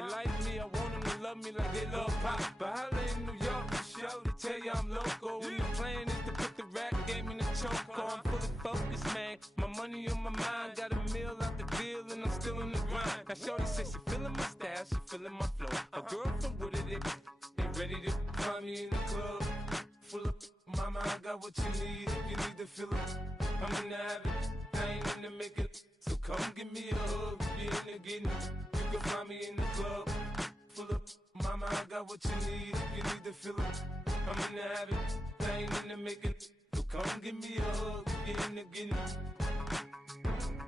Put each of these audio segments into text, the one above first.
They like me, I want them to love me like they love pop. But holla in New York, for sure, they tell you I'm loco. And the plan is to put the rap game in the choke. I'm fully focused, man. My money on my mind, got a meal out the deal, and I'm still in the grind. Now shorty says she feeling my style, she feeling my flow. A girl from Wooded, they ready to find me in the club. Full of mama, I got what you need if you need to feel it. I'm in the habit, I ain't in the make it. So come give me a hug, if you're in the getting it. You can find me in the club. Full of mama, I got what you need if you need to feel it. I'm in the habit, I ain't in the make it. So come give me a hug, if you're in the getting it.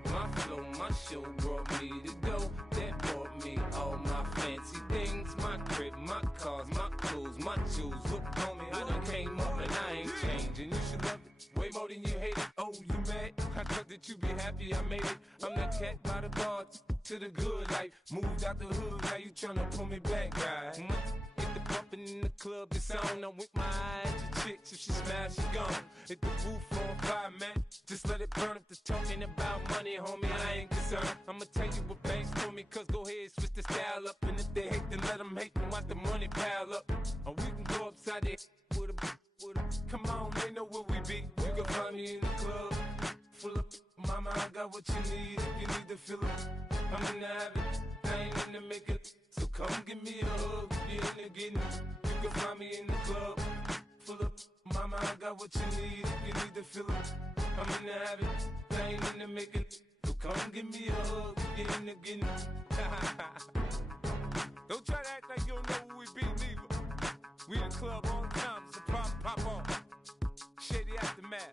My flow, my show brought me to go. That brought me all my fancy things. My crib, my cars, my clothes, my shoes. Look on me, I done came up and I ain't changing. You should love it way more than you hate it. Oh, you mad? I thought that you be happy I made it. I'm that cat by the bar to the good life. Moved out the hood, now you tryna pull me back, right? Hit the bumpin' in the club, it's on. I'm with my eyes to chicks. If she smash, she gone. Hit the roof on fire, man. Just let it burn. If they're talking about money, homie, I ain't concerned. I'ma tell you what banks told me, cause go ahead, switch the style up. And if they hate, then let them hate, then watch the money pile up. Or we can go upside there with a. Come on, they know where we be. You can find me in the club. Full of mama, I got what you need if you need to feel it. I'm in the habit, I ain't in the make it. So come give me a hug if you're in the getting it. You can find me in the club. Full of mama, I got what you need if you need to feel it. I'm in the habit, I ain't in the make it. So come give me a hug if you're in the getting it. Don't try to act like you don't know who we be, neither. We in the club on time, it's a problem, pop on. Shady Aftermath.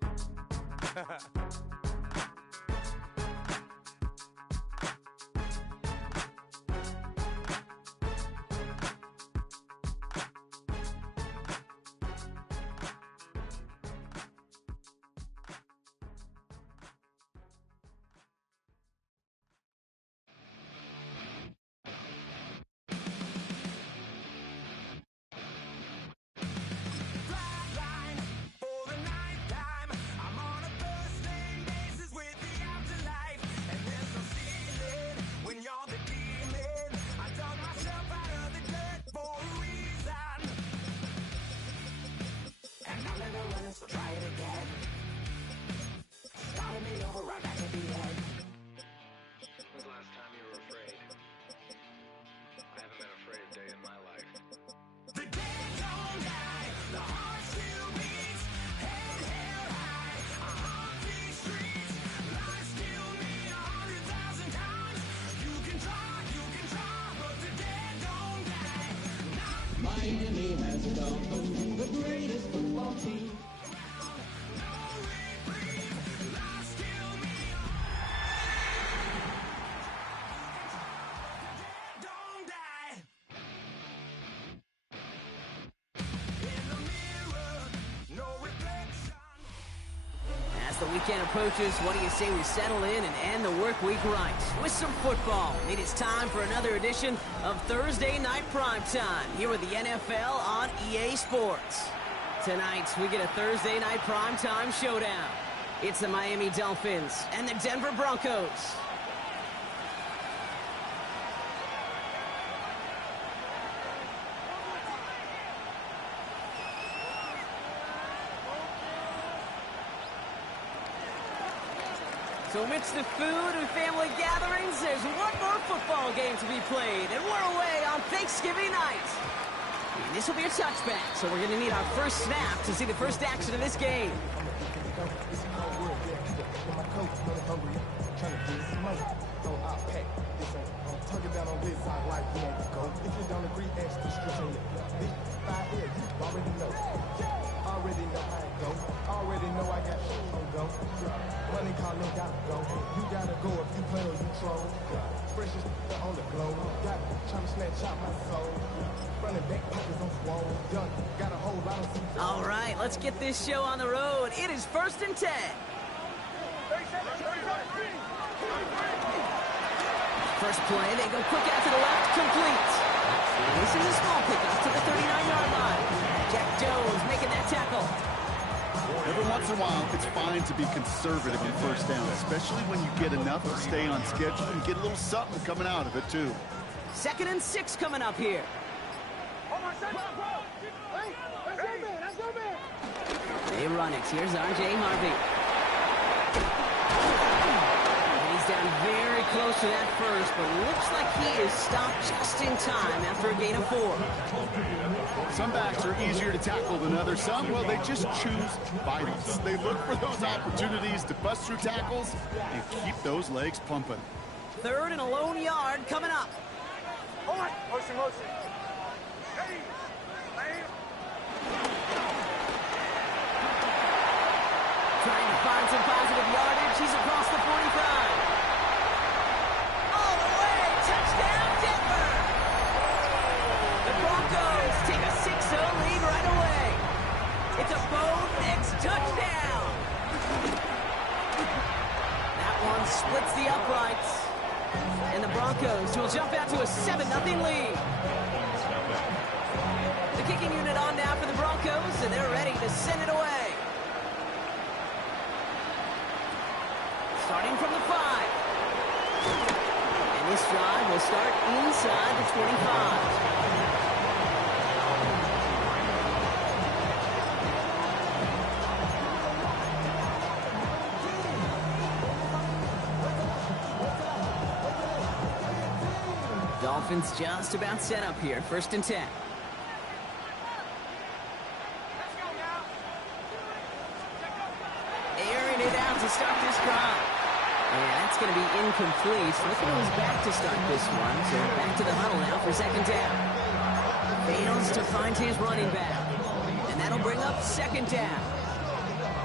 Try it again. Started me over right back at the end. When was the last time you were afraid? I haven't been afraid a day in my life. The dead don't die, the heart still beats, head held high, I haunt these streets, life still me 100,000 times. You can try, but the dead don't die. Miami has become the greatest football team. As the weekend approaches, what do you say we settle in and end the work week right with some football? It is time for another edition of Thursday Night Primetime here with the NFL on EA Sports. Tonight, we get a Thursday Night Primetime showdown. It's the Miami Dolphins and the Denver Broncos. So amidst the food and family gatherings, there's one more football game to be played, and we're away on Thanksgiving night. And this will be a touchback, so we're going to need our first snap to see the first action of this game. Already know how it go. Already know I got shit on go. Money calling, gotta go. You gotta go if you play or you troll. Freshest on the globe. Got trying to snatch out my soul. Running back pockets on swole. Young, got a whole lot of seats. All right, let's get this show on the road. It is 1st and 10. First play, they go quick out to the left, complete. This is a small pickup to the 39-yard line. Jack Jones making that tackle. Every once in a while, it's fine to be conservative on first down, especially when you get enough to stay on schedule and get a little something coming out of it, too. 2nd and 6 coming up here. They run it. Here's R.J. Harvey. And he's down very close to that first, but looks like he is stopped just in time after a gain of 4. Some backs are easier to tackle than others. Some, well, they just choose violence. They look for those opportunities to bust through tackles and keep those legs pumping. 3rd and a lone yard coming up. Motion. Trying to find some positive yardage. He's across the 45. All the way. Touchdown, Denver. The Broncos take a 6-0 lead right away. It's a Bo Nix touchdown. That one splits the uprights. And the Broncos will jump out to a 7-0 lead. The kicking unit on now for the Broncos, and they're ready to send it away. Starting from the 5. And this drive will start inside the 25. Dolphins just about set up here. 1st and 10. Airing it out to start this drive. And that's going to be incomplete. Looking at his back to start this one. So back to the huddle now for 2nd down. Fails to find his running back. And that'll bring up 2nd down.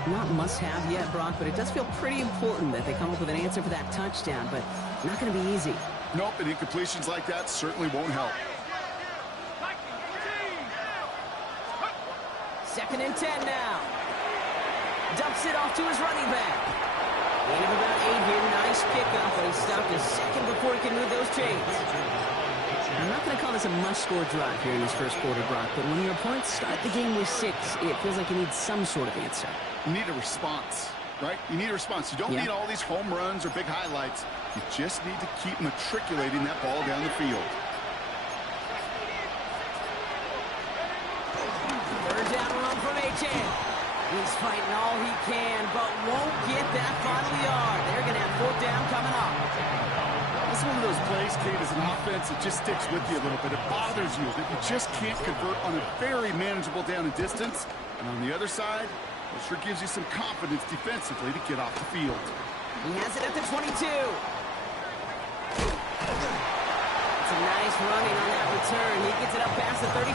Not must-have yet, Brock, but it does feel pretty important that they come up with an answer for that touchdown, but not going to be easy. Nope, and incompletions like that certainly won't help. 2nd and 10 now. Dumps it off to his running back. Gain of about 8 here. Nice pickup, but he stopped a second before he could move those chains. I'm not going to call this a must-score drive here in this first quarter, Brock, but when your opponents start the game with 6, it feels like you need some sort of answer. You need a response, right? You need a response. You don't need all these home runs or big highlights. You just need to keep matriculating that ball down the field. 3rd down run from Achane. He's fighting all he can, but won't get that final yard. They're going to have 4th down coming up. This is one of those plays, Kate, as an offense, it just sticks with you a little bit. It bothers you that you just can't convert on a very manageable down and distance. And on the other side, it sure gives you some confidence defensively to get off the field. He has it at the 22. It's a nice running on that return. He gets it up past the 35.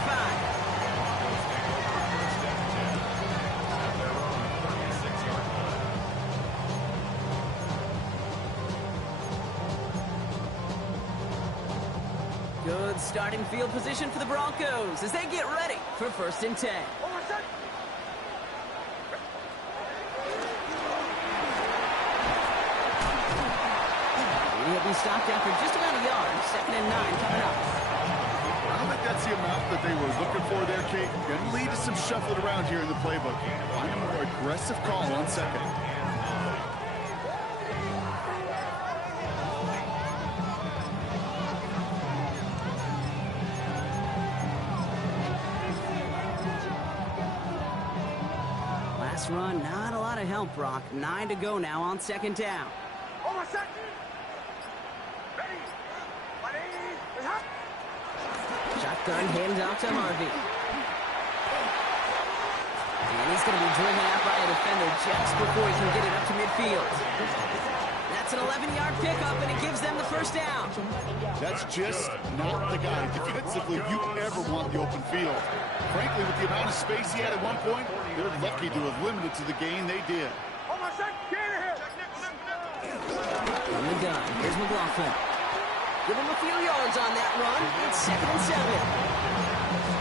Good starting field position for the Broncos as they get ready for 1st and 10. He'll be stopped after just about a yard. 2nd and 9 coming up. I don't think that's the amount that they were looking for there, Kate. Going to lead to some shuffling around here in the playbook. Find a more aggressive call on 2nd. Run, not a lot of help, Brock. 9 to go now on 2nd down. Shotgun hands out to Harvey. And he's going to be driven out by a defender just before he can get it up to midfield. That's an 11-yard pickup, and it gives them the 1st down. That's just not the guy defensively you ever want the open field. Frankly, with the amount of space he had at one point, they're lucky to have limited to the gain they did. From the gun, here's McLaughlin. Give him a few yards on that run. It's 2nd and 7.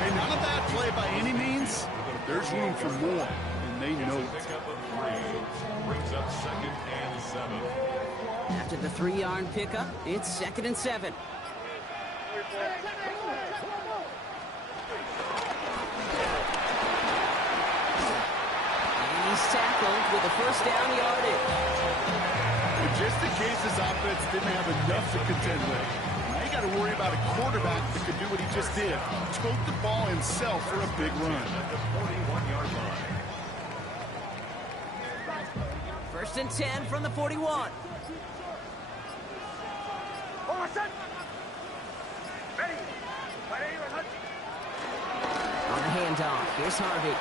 Hey, not a bad play by any means, but there's room for more, and they know it. Brings up 2nd and 7. After the 3-yard pickup, it's 2nd and 7. And he's tackled with a 1st down yardage. Just in case this offense didn't have enough to contend with, you got to worry about a quarterback that could do what he just did. Tote the ball himself for a big run. At the 41-yard line. First and 10 from the 41. On the handoff, here's Harvey.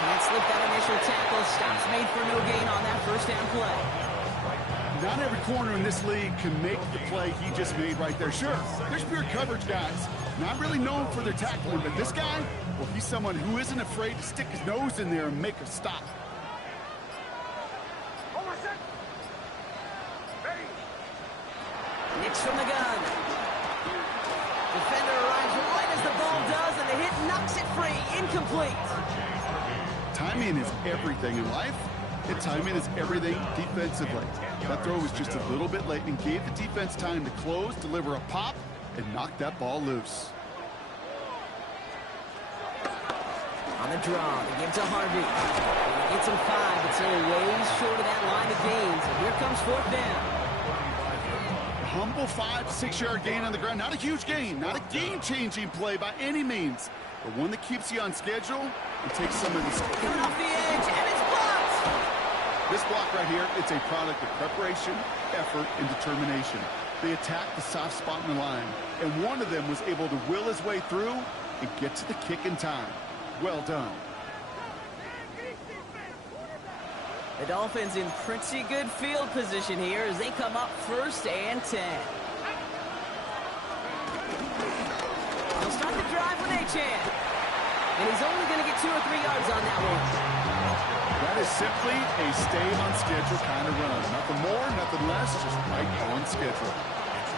Can't slip that initial tackle. Stops made for no gain on that first down play. Not every corner in this league can make the play he just made right there. Sure, there's pure coverage guys, not really known for their tackling, but this guy, well, he's someone who isn't afraid to stick his nose in there and make a stop. Nicks from the gun. Defender arrives right as the ball does, and the hit knocks it free. Incomplete. Timing is everything in life, and timing is everything defensively. That throw was just a little bit late and gave the defense time to close, deliver a pop, and knock that ball loose. On the draw, they give to Harvey. He gets him 5, but still way short of that line of gains. And here comes fourth down. Humble 5-6-yard gain on the ground. Not a huge gain, not a game-changing play by any means, but one that keeps you on schedule and takes some of the... Coming off the edge, and it's blocked! This block right here, it's a product of preparation, effort, and determination. They attacked the soft spot in the line, and one of them was able to will his way through and get to the kick in time. Well done. The Dolphins in pretty good field position here as they come up first and 10. They'll start the drive with Achane. And he's only going to get 2 or 3 yards on that one. That is simply a stay-on-schedule kind of run. Nothing more, nothing less, just right on schedule.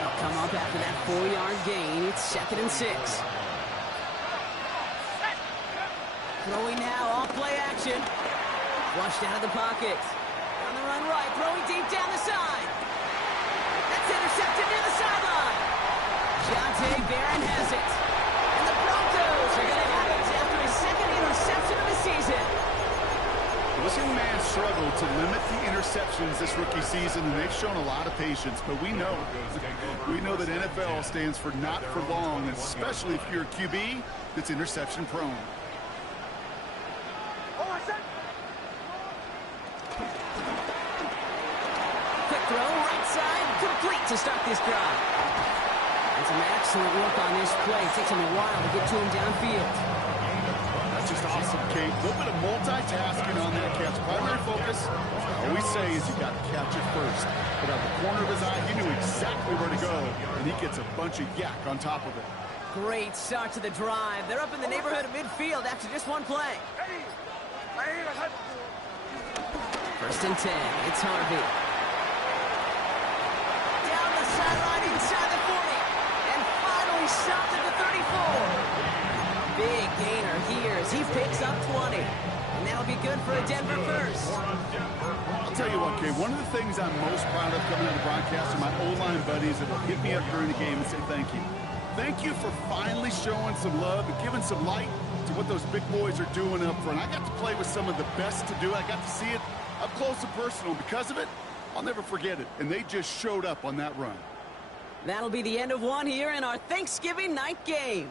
They'll come up after that 4-yard gain. It's 2nd and 6. Throwing now, off play action. Flushed out of the pocket. On the run right, throwing deep down the side. That's intercepted near the sideline. Jonte Barron has it. And the Broncos are going to have it after his 2nd interception of the season. This young man struggled to limit the interceptions this rookie season, and they've shown a lot of patience. But we know that NFL stands for not for long, especially if you're a QB that's interception prone. Quick throw, right side, complete to start this drive. And some excellent work on this play. It takes him a while to get to him downfield. That's just awesome, Kate. A little bit of multitasking on that catch. Primary focus, all we say is you got to catch it first. But out the corner of his eye, he knew exactly where to go, and he gets a bunch of yak on top of it. Great start to the drive. They're up in the neighborhood of midfield after just one play. First and 10. It's Harvey. Down the sideline inside the 40. And finally stopped at the 34. Big gainer here as he picks up 20. And that'll be good for a Denver first. I'll tell you what, Kay, one of the things I'm most proud of coming out of the broadcast are my O-line buddies that will hit me up during the game and say thank you. Thank you for finally showing some love and giving some light to what those big boys are doing up front. I got to play with some of the best to do it. I got to see it up close and personal. Because of it, I'll never forget it. And they just showed up on that run. That'll be the end of one here in our Thanksgiving night game.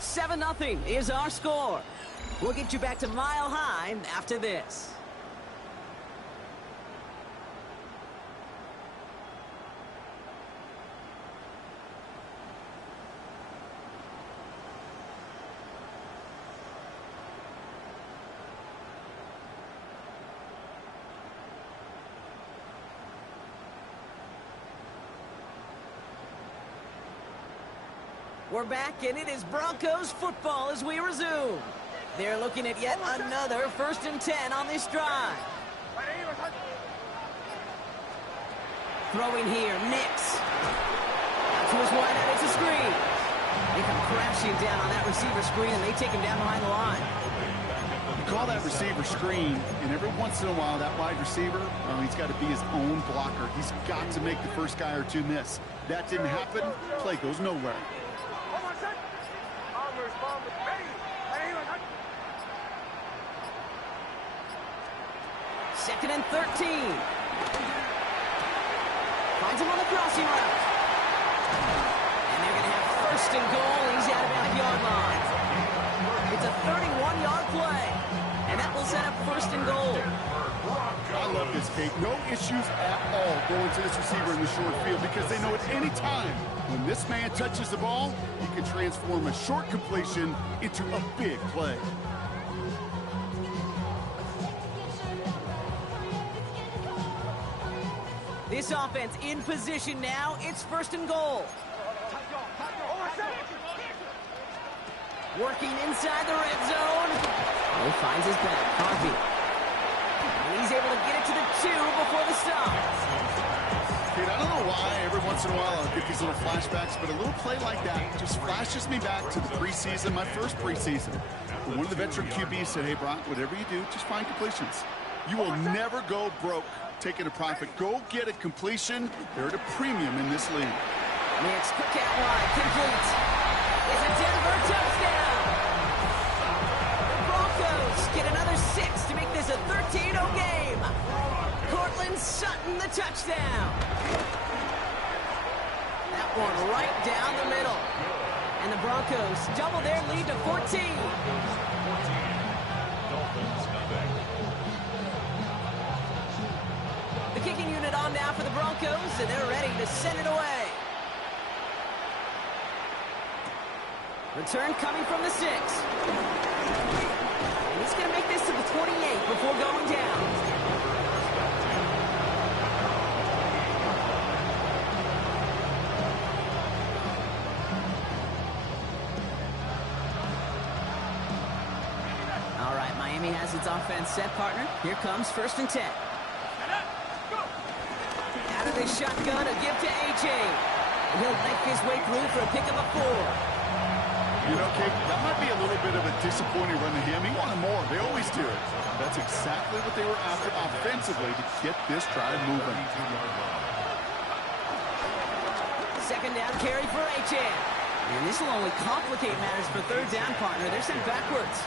7-0 is our score. We'll get you back to Mile High after this. We're back, and it is Broncos football as we resume. They're looking at yet another 1st and 10 on this drive. Throwing here, Nicks. Out to his wideout, it's a screen. They come crashing down on that receiver screen, and they take him down behind the line. You call that receiver screen, and every once in a while, that wide receiver, he's got to be his own blocker. He's got to make the first guy or two miss. That didn't happen, play goes nowhere. Second and 13. Finds him on the crossing route. And they're going to have first and goal. He's out of the yard line. It's a 31-yard play. And that will set up first and goal. I love this, Kate. No issues at all going to this receiver in the short field because they know at any time when this man touches the ball, he can transform a short completion into a big play. This offense in position now. It's first and goal. Working inside the red zone. He finds his back. Harvey. And he's able to get it to the 2 before the stop. Kate, I don't know why every once in a while I'll get these little flashbacks, but a little play like that just flashes me back to the preseason, my first preseason. When one of the veteran QBs said, hey, Brock, whatever you do, just find completions. You will never go broke taking a profit. Go get a completion. They're at a premium in this league. Mix, quick out wide, complete. It's a Denver touchdown. The Broncos get another 6 to make this a 13-0 game. Cortland Sutton, the touchdown. That one right down the middle. And the Broncos double their lead to 14. Dolphins, nothing. The kicking unit on now for the Broncos, and they're ready to send it away. Return coming from the 6. And he's going to make this to the 28 before going down. All right, Miami has its offense set, partner. Here comes first and 10. Out of this shotgun, a give to A.J. And he'll make his way through for a pickup of 4. You know, Kate, that might be a little bit of a disappointing run to him. He wanted more. They always do. That's exactly what they were after offensively to get this drive moving. Second down carry for A.J. And this will only complicate matters for third down, partner. They're sent backwards.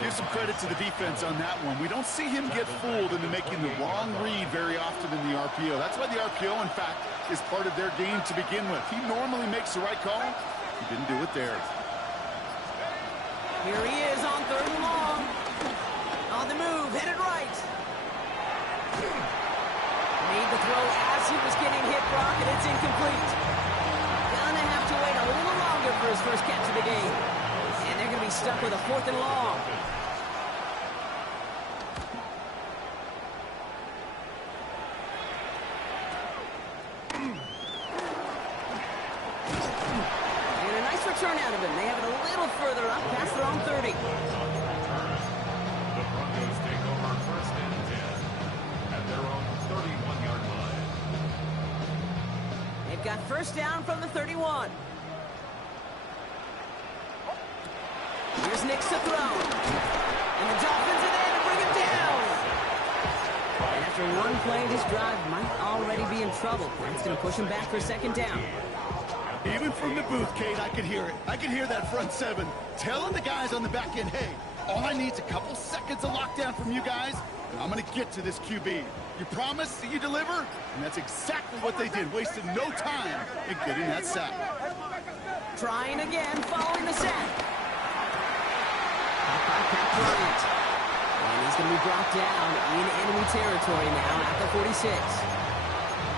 Give some credit to the defense on that one. We don't see him get fooled into making the wrong read very often in the RPO. That's why the RPO, in fact, is part of their game to begin with. He normally makes the right call. He didn't do it there. Here he is on third and long. On the move, headed right. Made the throw as he was getting hit, Brock, and it's incomplete. Gonna have to wait a little longer for his first catch of the game. And they're going to be stuck with a 4th and long. And a nice return out of him. They have it a little further up past their own 30. The Broncos take over first and 10 at their own 31-yard line. They've got first down from the 31. Here's Nix to throw. And the Dolphins are there to bring him down. And after one play, this drive might already be in trouble. That's going to push him back for second down. Even from the booth, Kate, I could hear it. I could hear that front 7 telling the guys on the back end, hey, all I need is a couple seconds of lockdown from you guys, and I'm going to get to this QB. You promise that you deliver? And that's exactly what they did, wasted no time in getting that sack. Trying again, following the sack. And he's going to be brought down in enemy territory now at the 46.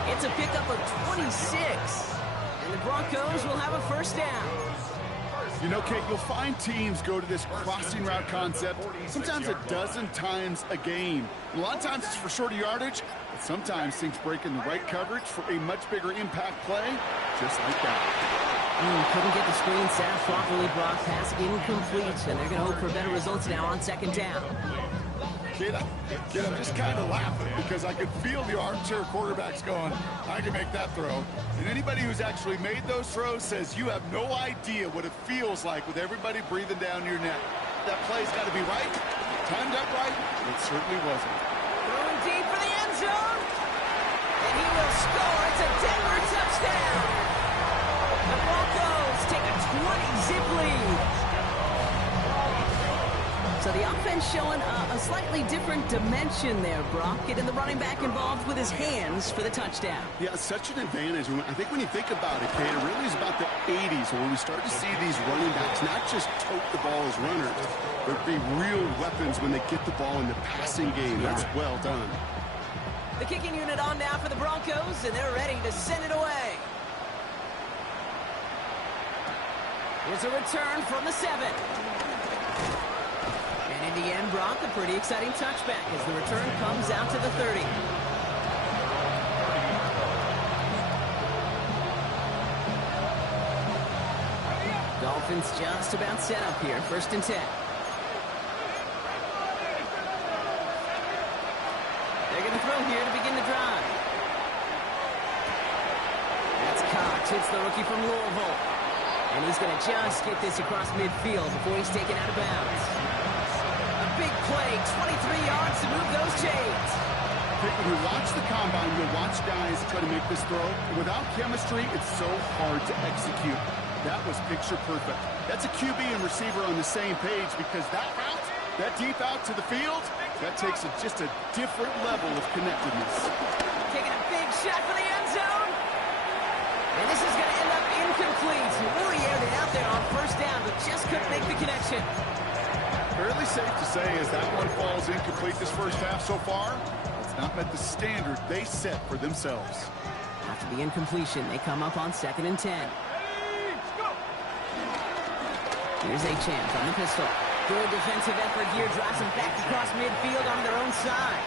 It's a pickup of 26. And the Broncos will have a first down. You know, Kate, you'll find teams go to this crossing route concept sometimes a dozen times a game. And a lot of times it's for shorter yardage, but sometimes things break in the right coverage for a much bigger impact play, just like that. Couldn't get the screen set up properly, Brock. Pass incomplete, and they're going to hope for better results now on second down. Kid, I'm just kind of laughing because I could feel the armchair quarterbacks going, I can make that throw. And anybody who's actually made those throws says you have no idea what it feels like with everybody breathing down your neck. That play's got to be right, timed up right. It certainly wasn't. Throwing deep for the end zone. And he will score. It's a Denver touchdown. The Broncos take a 20-zip lead. So the offense showing a slightly different dimension there, Brock. Getting the running back involved with his hands for the touchdown. Yeah, such an advantage. I think when you think about it, Kate, it really is about the 80s where we start to see these running backs not just tote the ball as runners, but be real weapons when they get the ball in the passing game. That's well done. The kicking unit on now for the Broncos, and they're ready to send it away. Here's a return from the 7. And in the end, Brock, a pretty exciting touchback as the return comes out to the 30. Dolphins just about set up here. 1st and 10. They're going to throw here to begin the drive. That's Cox. Hits the rookie from Louisville. And he's going to just get this across midfield before he's taken out of bounds. A big play, 23 yards to move those chains. When you watch the combine, you'll watch guys try to make this throw. Without chemistry, it's so hard to execute. That was picture perfect. That's a QB and receiver on the same page because that route, that deep out to the field, that takes just a different level of connectedness. Taking a big shot for the end zone. And this is going to end up incomplete. Really aired it out there on 1st down, but just couldn't make the connection. Fairly safe to say as that one falls incomplete this first half so far, it's not met the standard they set for themselves. After the incompletion, they come up on 2nd and 10. Here's Achane from the pistol. Good defensive effort here. Drives them back across midfield on their own side.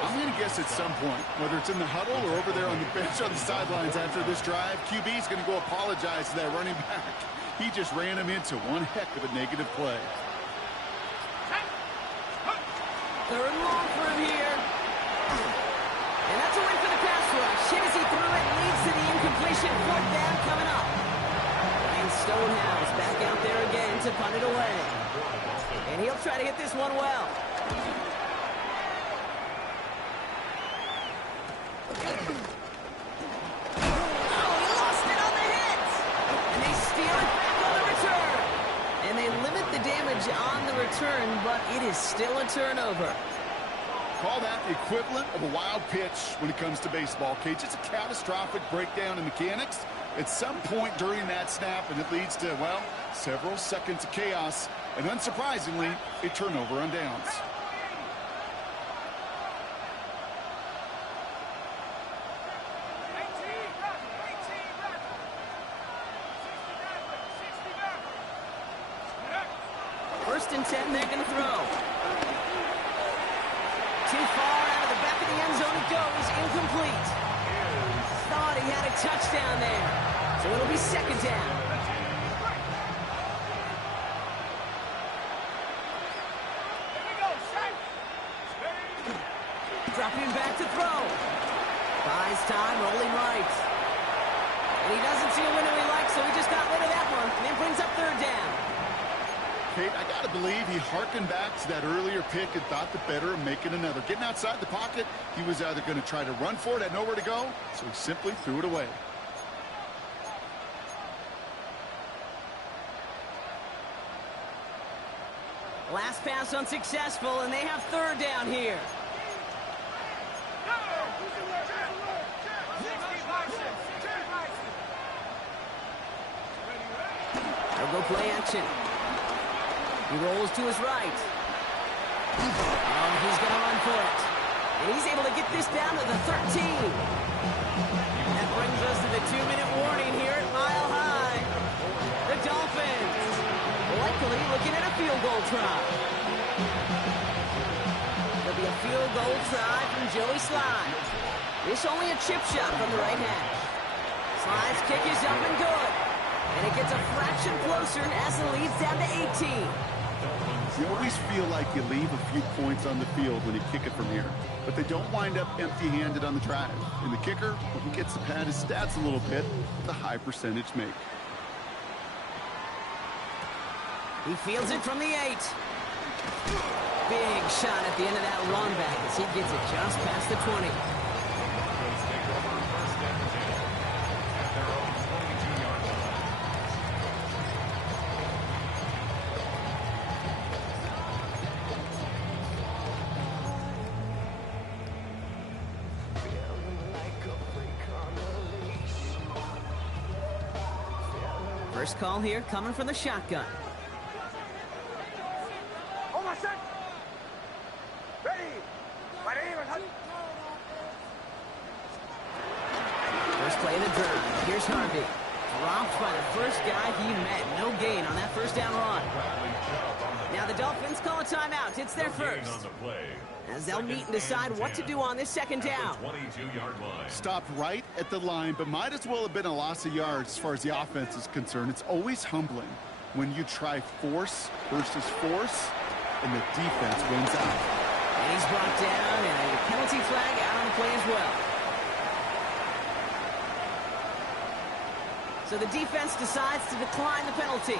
I'm going to guess at some point, whether it's in the huddle or over there on the bench on the sidelines after this drive, QB's going to go apologize to that running back. He just ran him into one heck of a negative play. 3rd and long for him here. And that's a win for the pass rush. Hit as he threw it, leads to the incompletion. 4th down coming up. And Stonehouse back out there again to punt it away. And he'll try to hit this one well. Oh, he lost it on the hit. And they steal it back on the return. And they limit the damage on the return, but it is still a turnover. Call that the equivalent of a wild pitch when it comes to baseball, Kate. Just a catastrophic breakdown in mechanics at some point during that snap, and it leads to, well, several seconds of chaos, and unsurprisingly, a turnover on downs. First and 10, they're going to throw. Too far out of the back of the end zone it goes, incomplete. Thought he had a touchdown there. So it'll be 2nd down. Dropping back to throw. Buys time, rolling right. And he doesn't see a window he likes, so he just got rid of that one. And it brings up 3rd down. Kate, I got to believe he hearkened back to that earlier pick and thought the better of making another. Getting outside the pocket, he was either going to try to run for it, had nowhere to go, so he simply threw it away. Last pass unsuccessful, and they have 3rd down here. They'll go play action. He rolls to his right. Oh, he's going to run for it. And he's able to get this down to the 13. That brings us to the 2-minute warning here at Mile High. The Dolphins likely looking at a field goal try. There'll be a field goal try from Joey Slye. This only a chip shot from the right hash. Slye's kick is up and good. And it gets a fraction closer as it leads down to 18. You always feel like you leave a few points on the field when you kick it from here, but they don't wind up empty-handed on the drive. And the kicker, he gets to pad his stats a little bit with a high percentage make. He fields it from the 8. Big shot at the end of that run back as he gets it just past the 20. Take over 1st and 10 at their own 22-yard line. First call here coming from the shotgun. Hold on, set. Ready. First play of the drive. Here's Harvey. Dropped by the first guy he met. No gain on that first down run. Now the Dolphins call a timeout. It's their first. As they'll meet and decide what to do on this second down. 22-yard line. Stopped right at the line, but might as well have been a loss of yards as far as the offense is concerned. It's always humbling when you try force versus force, and the defense wins out. And he's brought down, and a penalty flag out on the play as well. So the defense decides to decline the penalty.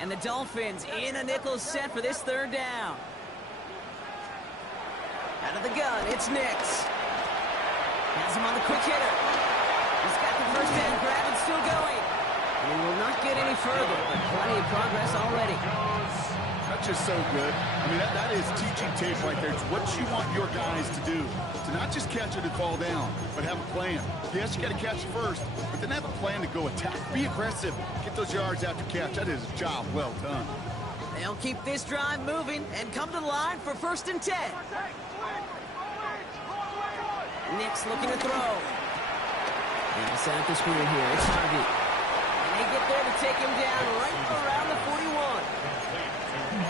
And the Dolphins in a nickel set for this third down. Out of the gun, it's Nix. Has him on the quick hitter. He's got the first down grab and still going. And he will not get any further, but plenty of progress already. That's just so good. I mean, that is teaching tape right there. It's what you want your guys to do. To not just catch it and fall down, but have a plan. Yes, you got to catch it first, but then have a plan to go attack. Be aggressive. Get those yards after catch. That is a job well done. They'll keep this drive moving and come to the line for 1st and 10. Nix looking to throw. And set up the screen here. It's Harvey. And they get there to take him down right around the 41.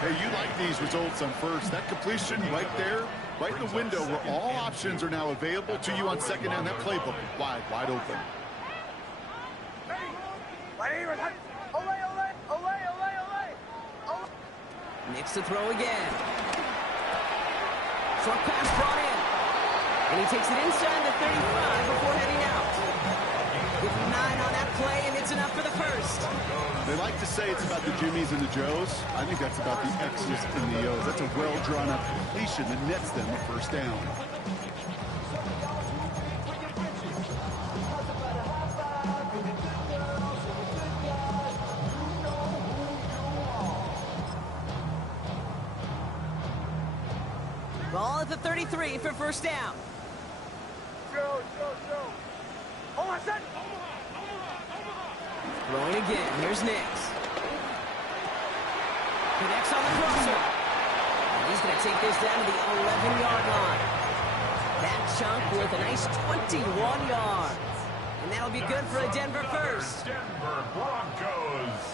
Hey, you like these results on first. That completion right there, right in the window where all options are now available to you on second down. That playbook wide open. Nix to throw again. Short pass brought in. And he takes it inside the 35 before heading out. Give him 9 on that play, and it's enough for the first. They like to say it's about the Jimmies and the Joes. I think that's about the X's and the O's. That's a well-drawn-up completion that nets them a first down. Ball at the 33 for first down. Hold on, set. Throwing again. Here's Nix. Connects on the crosser. And he's going to take this down to the 11-yard line. That chunk with a nice 21 yards. And that'll be good for a Denver first. Denver Broncos.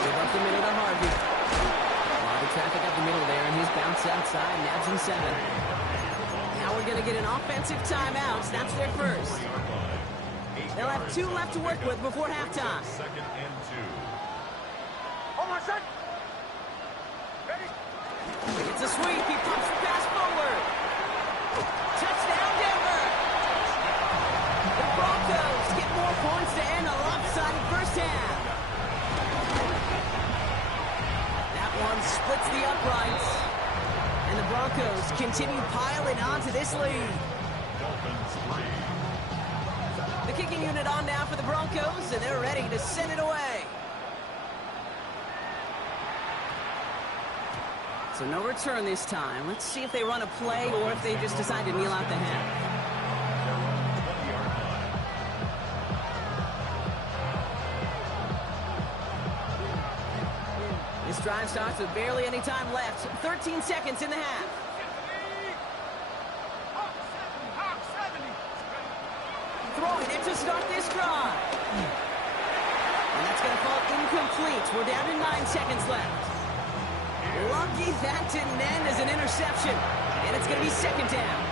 Give up the middle to Harvey. A lot of traffic up the middle there, and he's bounced outside. Nabs him 7. Now we're going to get an offensive timeout. That's their first. They'll have 2 left to work with before halftime. 2nd and 2. Hold on, set. Ready. It's a sweep. He pumps the pass forward. Touchdown, Denver. The Broncos get more points to end a lopsided first half. That one splits the uprights. And the Broncos continue piling onto this lead. Dolphins 3. The kicking unit on now for the Broncos, and they're ready to send it away. So no return this time. Let's see if they run a play or if they just decide to kneel out the half. This drive starts with barely any time left. 13 seconds in the half. Throwing it to start this drive. And that's going to fall incomplete. We're down to 9 seconds left. Lucky that didn't end as an interception. And it's going to be second down.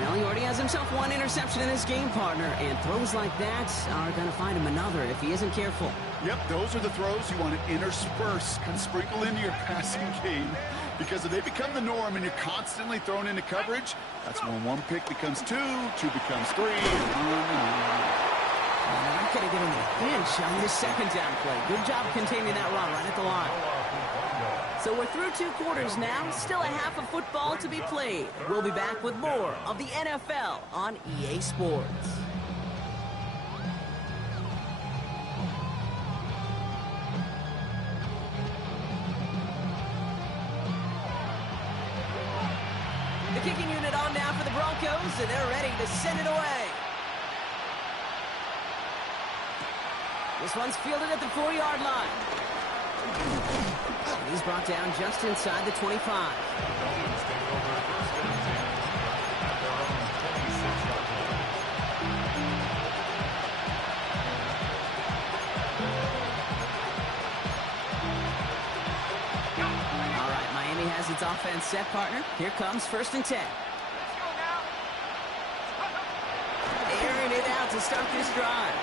Well, he already has himself 1 interception in this game, partner. And throws like that are going to find him another if he isn't careful. Yep, those are the throws you want to intersperse and sprinkle into your passing game. Because if they become the norm and you're constantly thrown into coverage, that's when 1 pick becomes 2, 2 becomes 3, and on. They're not going to get him a pinch on this second down play. Good job containing that run right at the line. So we're through 2 quarters now. Still a half of football to be played. We'll be back with more of the NFL on EA Sports. kicking unit on now for the Broncos, and they're ready to send it away. This one's fielded at the 4-yard line. He's brought down just inside the 25. The Dolphins take over first and 10 at their own 26-yard line. All right, Miami has its offense set, partner. Here comes first and 10. Airing it out to start this drive.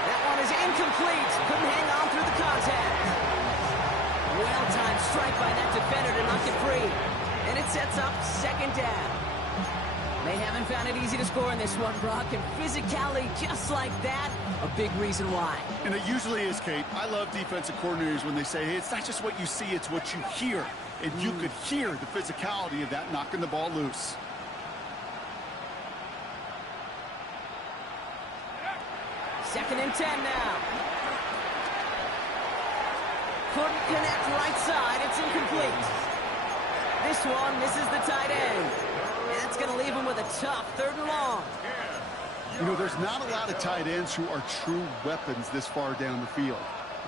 That one is incomplete. Couldn't hang on through the contact. Well-timed strike by that defender to knock it free. And it sets up second down. They haven't found it easy to score in this one, Brock. And physicality just like that, a big reason why. And it usually is, Kate. I love defensive coordinators when they say, hey, it's not just what you see, it's what you hear. And you could hear the physicality of that knocking the ball loose. Second and 10 now. Couldn't connect right side. It's incomplete. This one misses the tight end. That's going to leave him with a tough 3rd and long. You know, there's not a lot of tight ends who are true weapons this far down the field.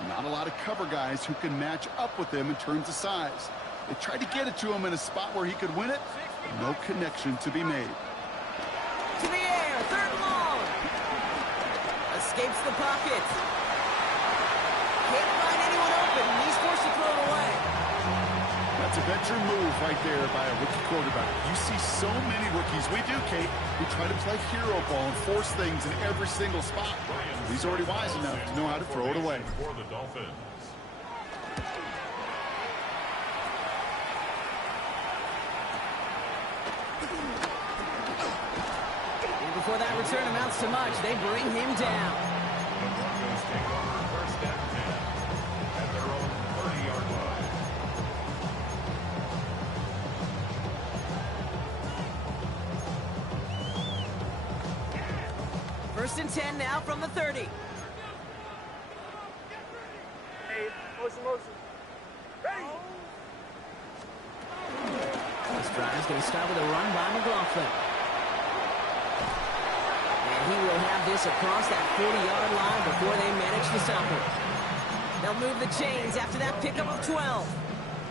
Not a lot of cover guys who can match up with him in terms of size. They tried to get it to him in a spot where he could win it. No connection to be made. To the air. 3rd and long. Escapes the pocket. Can't find anyone open. He's forced to throw it away. That's a veteran move right there by a rookie quarterback. You see so many rookies, we do, Kate, who try to play hero ball and force things in every single spot. He's already wise enough to know how to throw it away. For the Dolphins. And before that return amounts to much, they bring him down. The Broncos take over first and 10 at their own 30-yard line. First and 10 now from the 30. This drive is going to start with a run by McLaughlin. And he will have this across that 40-yard line before they manage to stop him. They'll move the chains after that pickup of 12.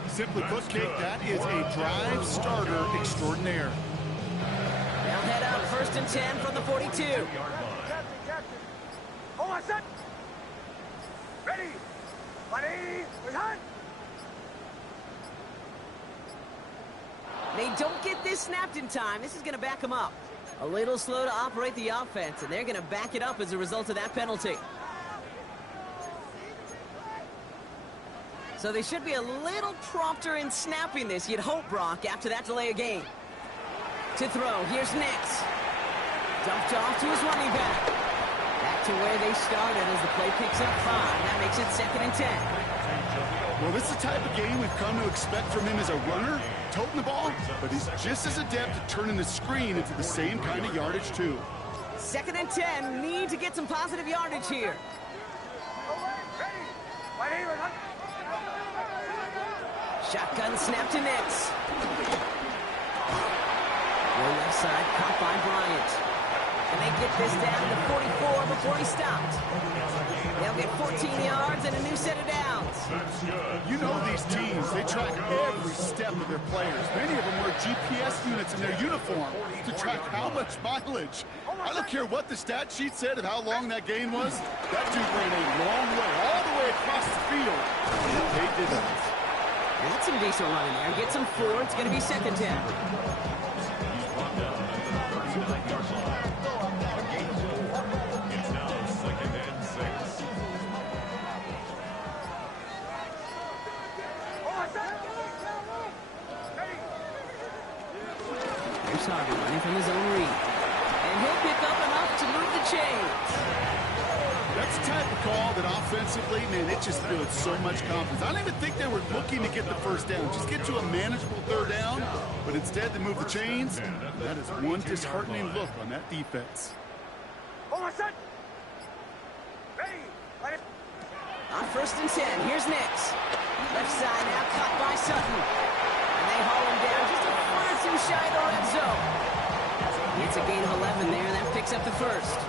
Simply put, Kate, that is a drive starter extraordinaire. They'll head out first and 10 from the 42. Hold on, set. Ready. Ready. Return. They don't get this snapped in time. This is going to back them up. A little slow to operate the offense, and they're going to back it up as a result of that penalty. So they should be a little prompter in snapping this, you'd hope, Brock, after that delay of game. To throw, here's Nix. Dumped off to his running back. Back to where they started as the play picks up 5. That makes it second and 10. Well, this is the type of game we've come to expect from him as a runner, toting the ball, but he's just as adept at turning the screen into the same kind of yardage, too. Second and 10, need to get some positive yardage here. Shotgun snap to Nix. Low left side, caught by Bryant. And they get this down to 44 before he stopped. They'll get 14 yards and a new set of downs. You know these teams, they track every step of their players. Many of them wear GPS units in their uniform to track how much mileage. I don't care what the stat sheet said of how long that gain was. That dude ran a long way, all the way across the field. And it paid dividends. That's some decent running there. Gets him 4. It's going to be second down. He's brought down at the 39-yard line. A gain of 4. It's now second and 6. Here's Harvey running from his own read. And he'll pick up enough to move the chains. That's the type of call that offensively, man, it just builds so much confidence. I don't even think they were looking to get the first down. Just get to a manageable 3rd down, but instead they move the chains. That is one disheartening look on that defense. On first and 10, here's Nix. Left side now, caught by Sutton. And they haul him down just a It's a gain of 11 there, and that picks up the first.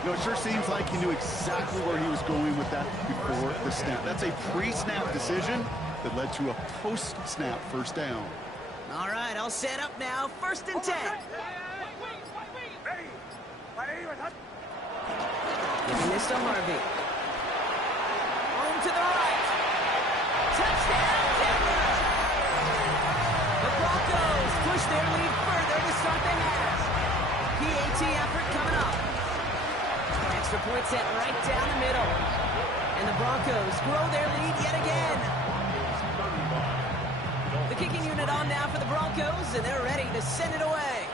You know, it sure seems like he knew exactly where he was going with that before the snap. That's a pre-snap decision that led to a post-snap first down. All right, all set up now. 1st and 10. Giving this to Harvey. Room to the right. Touchdown, Denver! The Broncos push their lead further to start the half. PAT effort coming up. Extra point set right down the middle. And the Broncos grow their lead yet again. The kicking unit on now for the Broncos, and they're ready to send it away.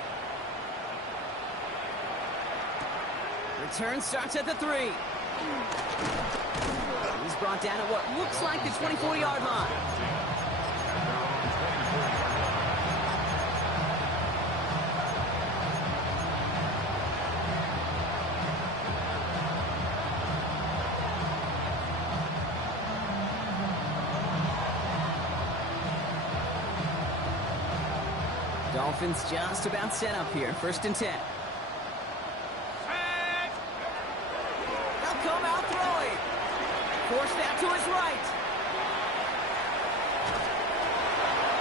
Return starts at the 3. He's brought down at what looks like the 24-yard line. Dolphins just about set up here. 1st and 10. They'll come out throwing. Forced out to his right.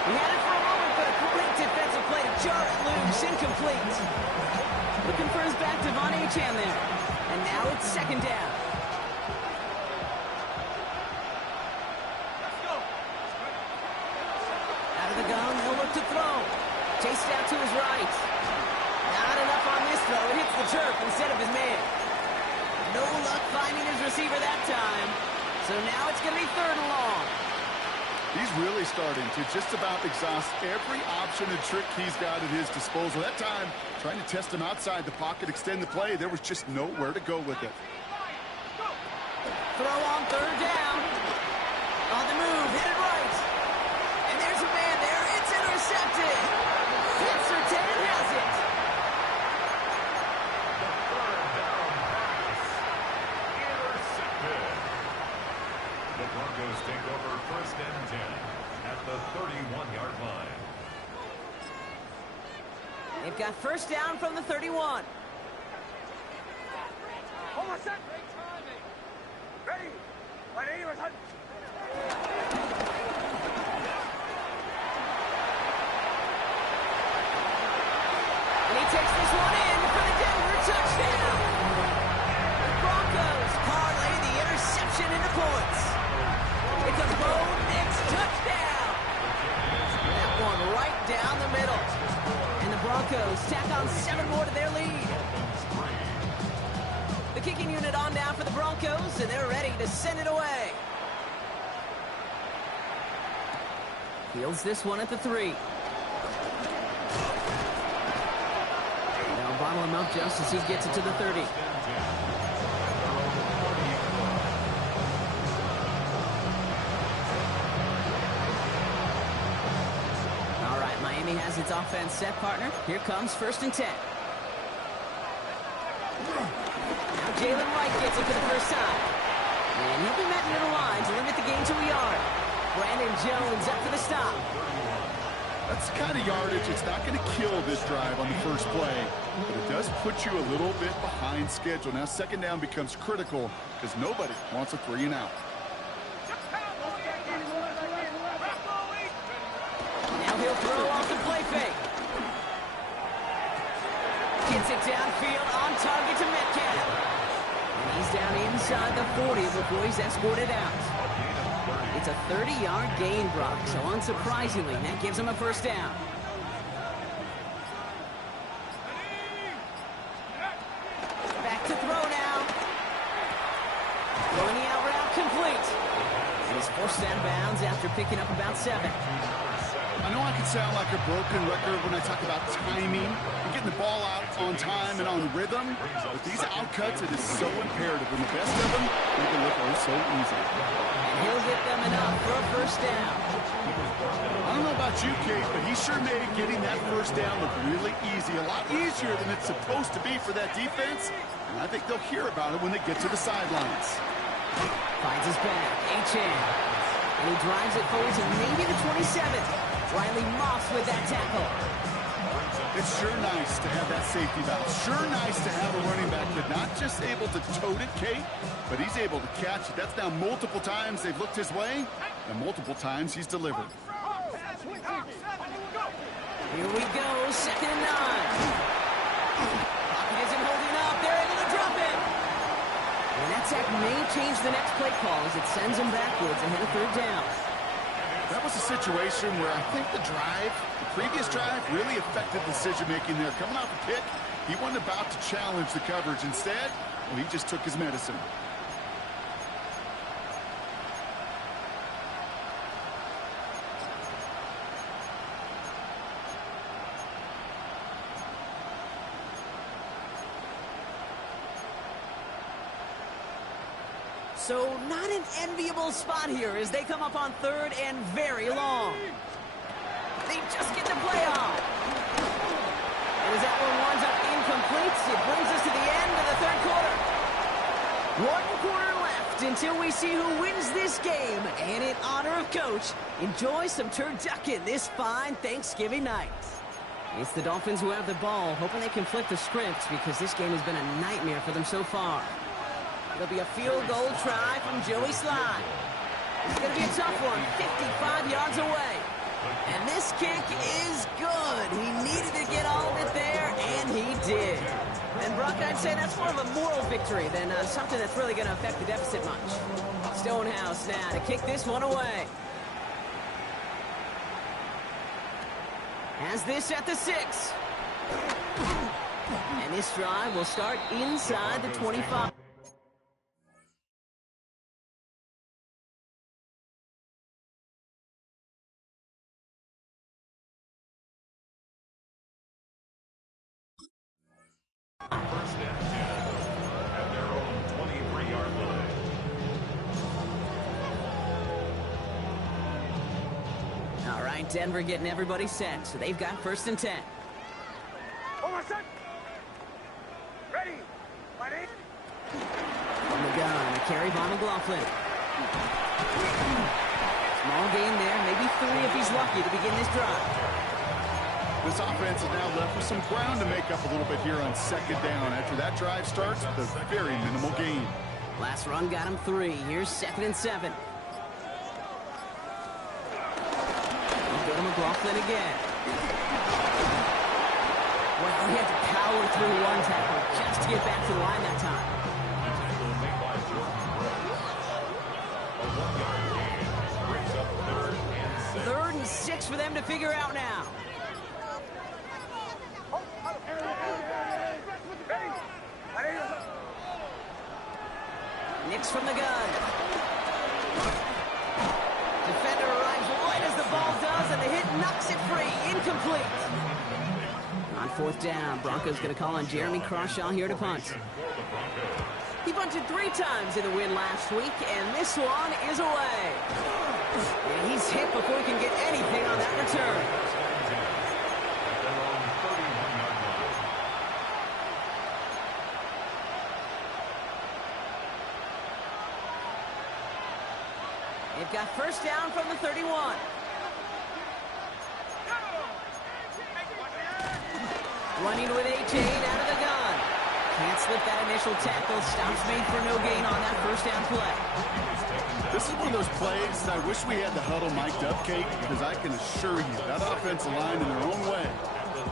He had it for a moment, but a great defensive play to jar it loose. Incomplete. Looking for his back, Devon Achane there. And now it's 2nd down. Out of the gun, he'll look to throw. Chased out to his right. Not enough on this throw. It hits the turf instead of his man. No luck finding his receiver that time. So now it's going to be 3rd and long. He's really starting to just about exhaust every option and trick he's got at his disposal. That time, trying to test him outside the pocket, extend the play, there was just nowhere to go with it. Throw on 3rd down. On the move, headed right. And there's a man there. It's intercepted. Yes, Sertan has it. Intercepted. The Broncos take over 1st and 10 at the 31-yard line. They've got 1st down from the 31. And he takes this one in for the Denver touchdown. The Broncos parlay the interception into points. It's a Bo Nix touchdown. That one right down the middle. And the Broncos tack on 7 more to their lead. The kicking unit on now for the Broncos, and they're ready to send it away. Fields this one at the 3. They'll bottle him up just as he gets it to the 30. All right, Miami has its offense set, partner. Here comes 1st and 10. Now Jalen Wright gets it for the first time. And he'll be met near the line to limit the gain to a yard. Brandon Jones up for the stop. That's the kind of yardage, it's not going to kill this drive on the first play, but it does put you a little bit behind schedule. Now 2nd down becomes critical because nobody wants a 3 and out. Now he'll throw off the play fake. Gets it downfield on target to Metcalf. And he's down inside the 40 before he's escorted out. It's a 30-yard gain, Brock, so unsurprisingly, that gives him a 1st down. Back to throw now. Throwing the out route complete. And he's forced out of bounds after picking up about 7. I know I can sound like a broken record when I talk about timing and getting the ball out on time and on rhythm, but these outcuts, it is so imperative. And the best of them, they can look oh so easy. And he'll hit them enough for a 1st down. I don't know about you, Kate, but he sure made getting that 1st down look really easy, a lot easier than it's supposed to be for that defense, and I think they'll hear about it when they get to the sidelines. Finds his back, Achane. And he drives it forward to maybe the 27. Riley Moss with that tackle. It's sure nice to have that safety valve. Sure nice to have a running back that not just able to tote it, Kate, but he's able to catch it. That's now multiple times they've looked his way, and multiple times he's delivered. Here we go, 2nd and 9. Pocket isn't holding up. They're able to drop it. And that sack may change the next play call as it sends them backwards ahead of 3rd down. That was a situation where I think the previous drive, really affected decision-making there. Coming off a pick, he wasn't about to challenge the coverage. Instead, well, he just took his medicine. So not an enviable spot here as they come up on 3rd and very long. They just get the play off. And as that one winds up incomplete, it brings us to the end of the 3rd quarter. 1 quarter left until we see who wins this game. And in honor of Coach, enjoy some turducken this fine Thanksgiving night. It's the Dolphins who have the ball, hoping they can flip the script because this game has been a nightmare for them so far. It'll be a field goal try from Joey Slye. It's going to be a tough one, 55 yards away. And this kick is good. He needed to get all of it there, and he did. And, Brock, I'd say that's more of a moral victory than something that's really going to affect the deficit much. Stonehouse now to kick this one away. Has this at the 6. And this drive will start inside the 25. First and 10 at their own 23-yard line. All right, Denver getting everybody set, so they've got 1st and 10. Ready. Ready. From the gun, a carry by McLaughlin. Small gain there, maybe 3 if he's lucky to begin this drive. This offense is now left with some ground to make up a little bit here on 2nd down after that drive starts with a very minimal gain. Last run got him 3. Here's 2nd and 7. We'll go to McLaughlin again. Well, he had to power through 1 tackle just to get back to the line that time. The tackle made by Jordan Brooks. A 1-yard gain brings up 3rd and 6. 3rd and 6 for them to figure out now. Nix from the gun. Defender arrives right as the ball does, and the hit knocks it free. Incomplete. On 4th down, Broncos going to call on Jeremy Crawshaw here to punt. He punted 3 times in the win last week, and this one is away. And he's hit before he can get anything on that return. They've got 1st down from the 31. Running with A-Chain out of the gun. Can't slip that initial tackle. Stops made for no gain on that 1st down play. This is one of those plays I wish we had the huddle mic'd up, Kate, because I can assure you that offensive line in their own way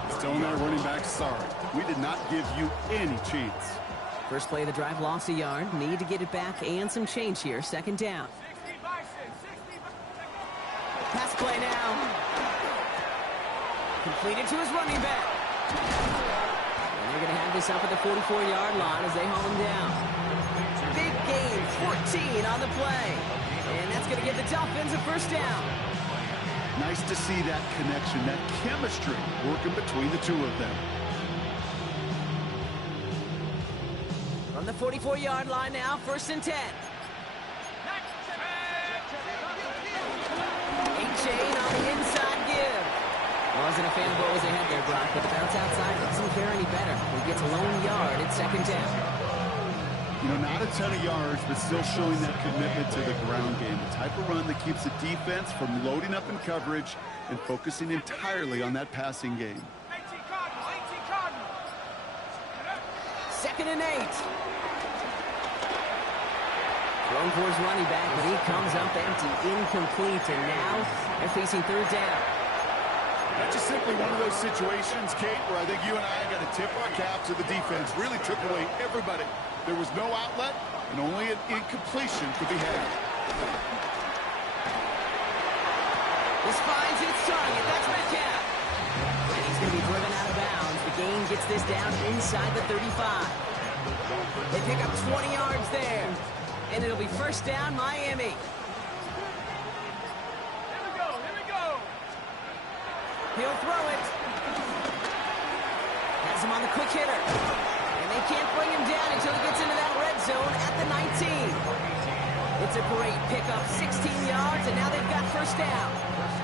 is telling our running backs, sorry, we did not give you any chance. First play of the drive, lost a yard. Need to get it back and some change here. 2nd down. Pass play now. Completed to his running back. And they're going to have this up at the 44-yard line as they haul him down. Big gain, 14 on the play. And that's going to give the Dolphins a 1st down. Nice to see that connection, that chemistry working between the 2 of them. From the 44-yard line now, 1st and 10. Chain on the inside give. Wasn't a fan of what was ahead there, Brock, but the bounce outside doesn't fare any better. He gets a lone yard at 2nd down. You know, not a ton of yards, but still showing that commitment to the ground game. The type of run that keeps the defense from loading up in coverage and focusing entirely on that passing game. 2nd and 8. Thrown for his running back, but he comes up empty, incomplete, and now they're facing 3rd down. That's just simply one of those situations, Kate, where I think you and I got to tip our cap to the defense. Really took away everybody. There was no outlet, and only an incompletion could be had. This finds its target. That's Metcalf. And he's going to be driven out of bounds. The gain gets this down inside the 35. They pick up 20 yards there. And it'll be 1st down, Miami. He'll throw it. Has him on the quick hitter. And they can't bring him down until he gets into that red zone at the 19. It's a great pickup, 16 yards, and now they've got 1st down.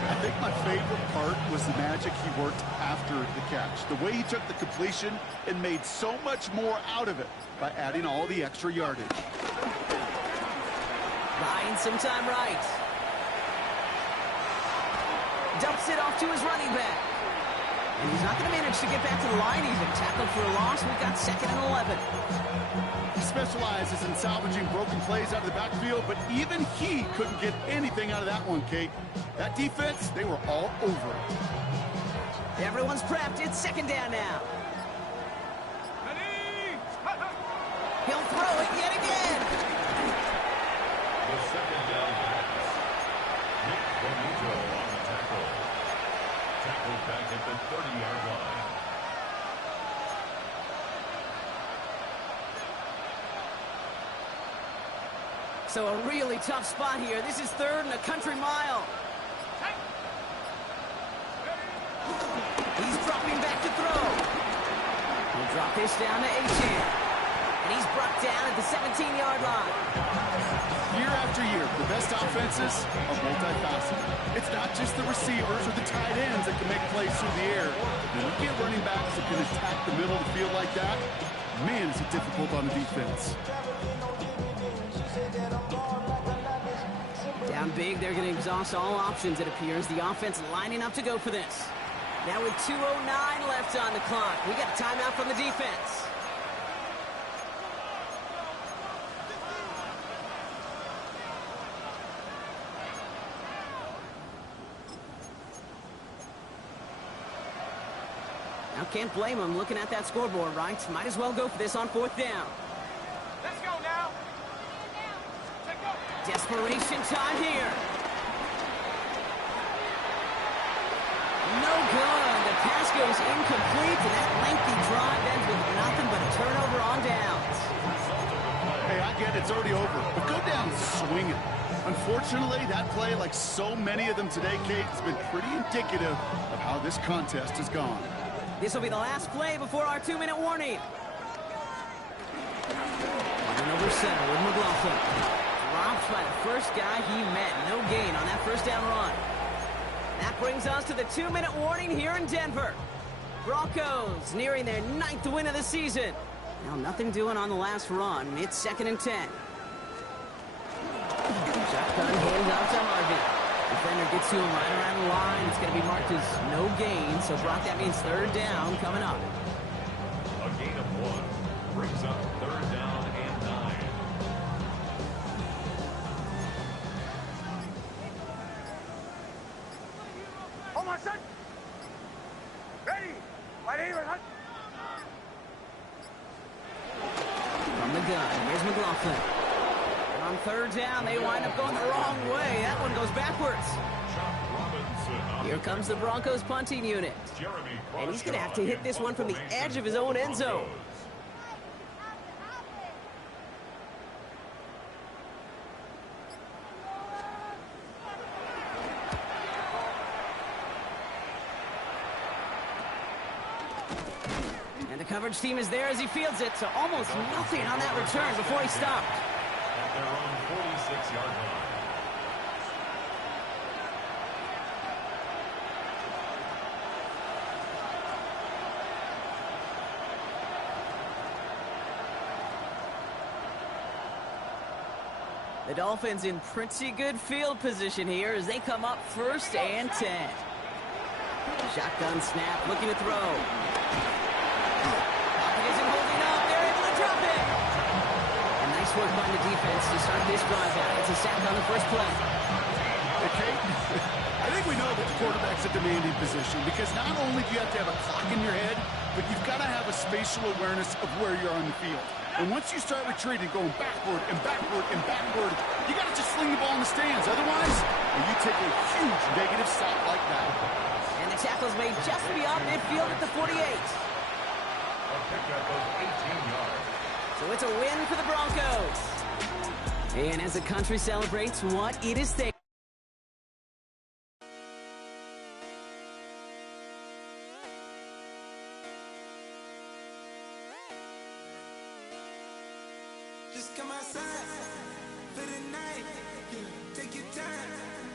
I think my favorite part was the magic he worked after the catch. The way he took the completion and made so much more out of it by adding all the extra yardage. Buying some time right. Dumps it off to his running back. And he's not going to manage to get back to the line even. Tackled for a loss. We've got 2nd and 11. He specializes in salvaging broken plays out of the backfield, but even he couldn't get anything out of that one, Kate. That defense, they were all over it. Everyone's prepped. It's 2nd down now. He'll throw it yet again. The 2nd down pass. Nick Bonito on the tackle. Tackled back at the 30-yard line. So a really tough spot here. This is 3rd and a country mile. He's dropping back to throw. He'll drop this down to Achane. And he's brought down at the 17-yard line. Year after year, the best offenses are multifaceted. It's not just the receivers or the tight ends that can make plays through the air. When you get running backs that can attack the middle of the field like that, man, is it difficult on the defense. Down big, they're going to exhaust all options, it appears. The offense lining up to go for this. Now with 2:09 left on the clock, we got a timeout from the defense. Now can't blame him looking at that scoreboard, right? Might as well go for this on 4th down. Let's go now. Desperation time here. No good. The pass goes incomplete, and that lengthy drive ends with nothing but a turnover on downs. Hey, I get it. It's already over. But go down swinging. Unfortunately, that play, like so many of them today, Kate, has been pretty indicative of how this contest has gone. This will be the last play before our 2-minute warning. Running over center with McLaughlin. Dropped by the first guy he met. No gain on that 1st down run. That brings us to the 2-minute warning here in Denver. Broncos nearing their 9th win of the season. Now nothing doing on the last run. It's 2nd and 10. Shotgun hands out to Harvey. Defender gets to him right around the line. It's going to be marked as no gain. So Brock, that means 3rd down coming up. A gain of 1 brings up 3rd down and 9. Hold on, son. Ready. Right here, huh? From the gun, here's McLaughlin. And on 3rd down, they wind up going the wrong way. That one goes backwards. Here comes the Broncos punting unit. And he's going to have to hit this one from the edge of his own end zone. And the coverage team is there as he fields it, so almost nothing on that return before he stopped. At their own 46-yard line. The Dolphins in pretty good field position here as they come up 1st and 10. Shotgun snap, looking to throw. Pocket isn't holding up. They're able to work by the defense to start this drive out. It's a sack on the first play. Okay, I think we know that the quarterback's a demanding position because not only do you have to have a clock in your head, but you've got to have a spatial awareness of where you're on the field. And once you start retreating, going backward and backward and backward, you got to just sling the ball in the stands. Otherwise, you take a huge negative sack like that. And the tackle's made just beyond midfield at the 48. A pickup of 18 yards. So it's a win for the Broncos. And as the country celebrates what it is there. Just come outside for the night. Take your time.